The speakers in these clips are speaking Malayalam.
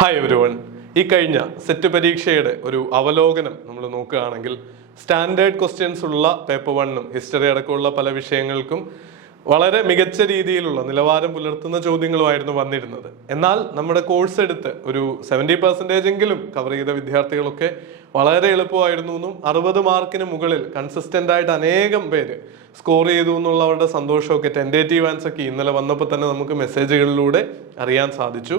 Hi everyone. ഈ കഴിഞ്ഞ സെറ്റ് പരീക്ഷയുടെ ഒരു അവലോകനം നമ്മൾ നോക്കുകയാണെങ്കിൽ സ്റ്റാൻഡേർഡ് ക്വസ്റ്റ്യൻസ് ഉള്ള പേപ്പർ 1 ഹിസ്റ്ററി അടക്കമുള്ള പല വിഷയങ്ങൾക്കും വളരെ മികച്ച രീതിയിലുള്ള നിലവാരം പുലർത്തുന്ന ചോദ്യങ്ങളുമായിരുന്നു വന്നിരുന്നത്. എന്നാൽ നമ്മുടെ കോഴ്സ് എടുത്ത് ഒരു 70% എങ്കിലും കവർ ചെയ്ത വിദ്യാർത്ഥികളൊക്കെ വളരെ എളുപ്പമായിരുന്നു എന്നും 60 മാർക്കിന് മുകളിൽ കൺസിസ്റ്റന്റ് ആയിട്ട് അനേകം പേര് സ്കോർ ചെയ്തു എന്നുള്ളവരുടെ സന്തോഷമൊക്കെ ടെൻഡേറ്റീവ് ആൻസൊക്കെ ഇന്നലെ വന്നപ്പോൾ തന്നെ നമുക്ക് മെസ്സേജുകളിലൂടെ അറിയാൻ സാധിച്ചു.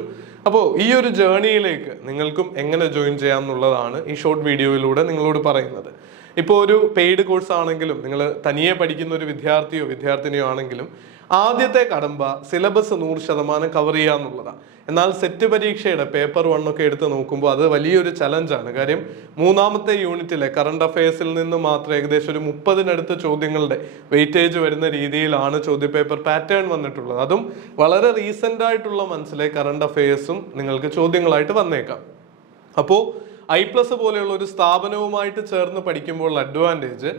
അപ്പോൾ ഈ ഒരു ജേർണിയിലേക്ക് നിങ്ങൾക്കും എങ്ങനെ ജോയിൻ ചെയ്യാം എന്നുള്ളതാണ് ഈ ഷോർട്ട് വീഡിയോയിലൂടെ നിങ്ങളോട് പറയുന്നത്. ഇപ്പോൾ ഒരു പെയ്ഡ് കോഴ്സ് ആണെങ്കിലും നിങ്ങൾ തനിയെ പഠിക്കുന്ന ഒരു വിദ്യാർത്ഥിയോ വിദ്യാർത്ഥിനിയോ ആണെങ്കിലും ആദ്യത്തെ കടമ്പ സിലബസ് 100% കവർ ചെയ്യുക എന്നുള്ളതാണ്. എന്നാൽ സെറ്റ് പരീക്ഷയുടെ പേപ്പർ 1 ഒക്കെ എടുത്ത് നോക്കുമ്പോൾ അത് വലിയൊരു ചലഞ്ചാണ്. കാര്യം 3ാമത്തെ യൂണിറ്റിലെ കറണ്ട് അഫയേഴ്സിൽ നിന്ന് മാത്രം ഏകദേശം ഒരു 30-നടുത്ത് ചോദ്യങ്ങളുടെ വെയിറ്റേജ് വരുന്ന രീതിയിലാണ് ചോദ്യപേപ്പർ പാറ്റേൺ വന്നിട്ടുള്ളത്. അതും വളരെ റീസെന്റ് ആയിട്ടുള്ള മനസ്സിലെ കറണ്ട് അഫയേഴ്സും നിങ്ങൾക്ക് ചോദ്യങ്ങളായിട്ട് വന്നേക്കാം. അപ്പോൾ I+ പോലെയുള്ള ഒരു സ്ഥാപനവുമായിട്ട് ചേർന്ന് പഠിക്കുമ്പോൾ അഡ്വാൻറ്റേജ്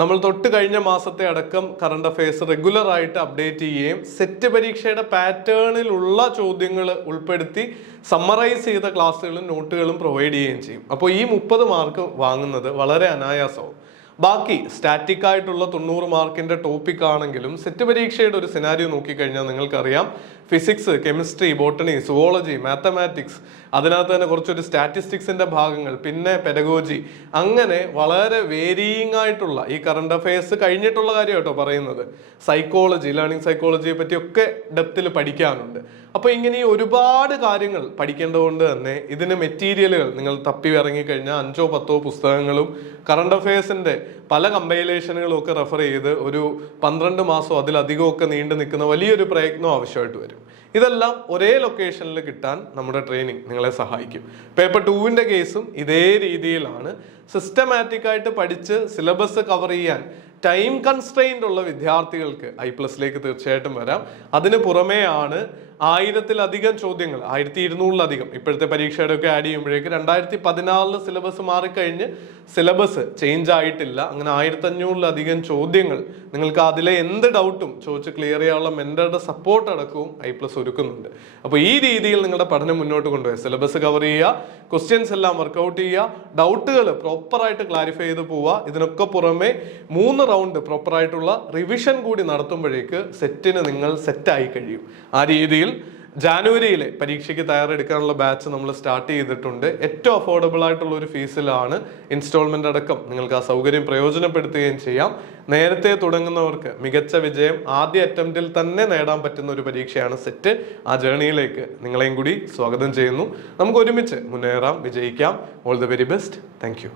നമ്മൾ തൊട്ട് കഴിഞ്ഞ മാസത്തെ അടക്കം കറണ്ട് അഫയേഴ്സ് റെഗുലർ ആയിട്ട് അപ്ഡേറ്റ് ചെയ്യുകയും സെറ്റ് പരീക്ഷയുടെ പാറ്റേണിലുള്ള ചോദ്യങ്ങൾ ഉൾപ്പെടുത്തി സമ്മറൈസ് ചെയ്ത ക്ലാസ്സുകളും നോട്ടുകളും പ്രൊവൈഡ് ചെയ്യുകയും ചെയ്യും. അപ്പോൾ ഈ 30 മാർക്ക് വാങ്ങുന്നത് വളരെ അനായാസവും. ബാക്കി സ്റ്റാറ്റിക് ആയിട്ടുള്ള 90 മാർക്കിന്റെ ടോപ്പിക് ആണെങ്കിലും സെറ്റ് പരീക്ഷയുടെ ഒരു സിനാരിയോ നോക്കിക്കഴിഞ്ഞാൽ നിങ്ങൾക്കറിയാം, physics, chemistry, botany, zoology, mathematics, അതിനകത്ത് തന്നെ കുറച്ചൊരു സ്റ്റാറ്റിസ്റ്റിക്സിന്റെ ഭാഗങ്ങൾ, പിന്നെ പെഡഗോജി, അങ്ങനെ വളരെ വേരിയിങ് ആയിട്ടുള്ള ഈ കറണ്ട് അഫയേഴ്സ് കഴിഞ്ഞിട്ടുള്ള കാര്യം കേട്ടോ പറയുന്നത്. സൈക്കോളജി, ലേണിംഗ് സൈക്കോളജിയെ പറ്റിയൊക്കെ ഡെപ്തിൽ പഠിക്കാനുണ്ട്. അപ്പൊ ഇങ്ങനെ ഒരുപാട് കാര്യങ്ങൾ പഠിക്കേണ്ടതുകൊണ്ട് തന്നെ ഇതിന് മെറ്റീരിയലുകൾ നിങ്ങൾ തപ്പി ഇറങ്ങിക്കഴിഞ്ഞാൽ 5-10 പുസ്തകങ്ങളും കറണ്ട് അഫയേഴ്സിന്റെ പല കമ്പൈലേഷനുകളും ഒക്കെ റെഫർ ചെയ്ത് ഒരു 12 മാസം അതിലധികമൊക്കെ നീണ്ടു നിൽക്കുന്ന വലിയൊരു പ്രയത്നം ആവശ്യമായിട്ട് വരും. ഇതെല്ലാം ഒരേ ലൊക്കേഷനിൽ കിട്ടാൻ നമ്മുടെ ട്രെയിനിങ് നിങ്ങളെ സഹായിക്കും. പേപ്പർ 2ന്റെ കേസും ഇതേ രീതിയിലാണ്. സിസ്റ്റമാറ്റിക് ആയിട്ട് പഠിച്ച് സിലബസ് കവർ ചെയ്യാൻ ടൈം കൺസ്ട്രെയിൻഡ് ഉള്ള വിദ്യാർത്ഥികൾക്ക് I+ലേക്ക് തീർച്ചയായിട്ടും വരാം. അതിന് പുറമെയാണ് 1000-ലധികം ചോദ്യങ്ങൾ, 1200-ലധികം ഇപ്പോഴത്തെ പരീക്ഷയുടെ ഒക്കെ ആഡ് ചെയ്യുമ്പോഴേക്ക് 2014 സിലബസ് മാറിക്കഴിഞ്ഞ് സിലബസ് ചേഞ്ച് ആയിട്ടില്ല. അങ്ങനെ 1500-ലധികം ചോദ്യങ്ങൾ നിങ്ങൾക്ക് അതിലെ എന്ത് ഡൗട്ടും ചോദിച്ച് ക്ലിയർ ചെയ്യാനുള്ള മെന്ററുടെ സപ്പോർട്ട് അടക്കവും I+ ഒരുക്കുന്നുണ്ട്. അപ്പോൾ ഈ രീതിയിൽ നിങ്ങളുടെ പഠനം മുന്നോട്ട് കൊണ്ടുപോയി സിലബസ് കവർ ചെയ്യുക, ക്വസ്റ്റ്യൻസ് എല്ലാം വർക്ക്ഔട്ട് ചെയ്യുക, ഡൗട്ടുകൾ പ്രോപ്പറായിട്ട് ക്ലാരിഫൈ ചെയ്ത് പോവുക. ഇതിനൊക്കെ പുറമെ 3 റൗണ്ട് പ്രോപ്പറായിട്ടുള്ള റിവിഷൻ കൂടി നടത്തുമ്പോഴേക്ക് സെറ്റിന് നിങ്ങൾ സെറ്റായി കഴിയും. ആ രീതിയിൽ ജാനുവരിയിലെ പരീക്ഷയ്ക്ക് തയ്യാറെടുക്കാനുള്ള ബാച്ച് നമ്മൾ സ്റ്റാർട്ട് ചെയ്തിട്ടുണ്ട്. ഏറ്റവും അഫോർഡബിൾ ആയിട്ടുള്ള ഒരു ഫീസിലാണ് ഇൻസ്റ്റാൾമെന്റ് അടക്കം നിങ്ങൾക്ക് ആ സൗകര്യം പ്രയോജനപ്പെടുത്തുകയും ചെയ്യാം. നേരത്തെ തുടങ്ങുന്നവർക്ക് മികച്ച വിജയം ആദ്യ അറ്റംപ്റ്റിൽ തന്നെ നേടാൻ പറ്റുന്ന ഒരു പരീക്ഷയാണ് സെറ്റ്. ആ ജേർണിയിലേക്ക് നിങ്ങളെയും കൂടി സ്വാഗതം ചെയ്യുന്നു. നമുക്ക് ഒരുമിച്ച് മുന്നേറാം, വിജയിക്കാം. All the very best. Thank U.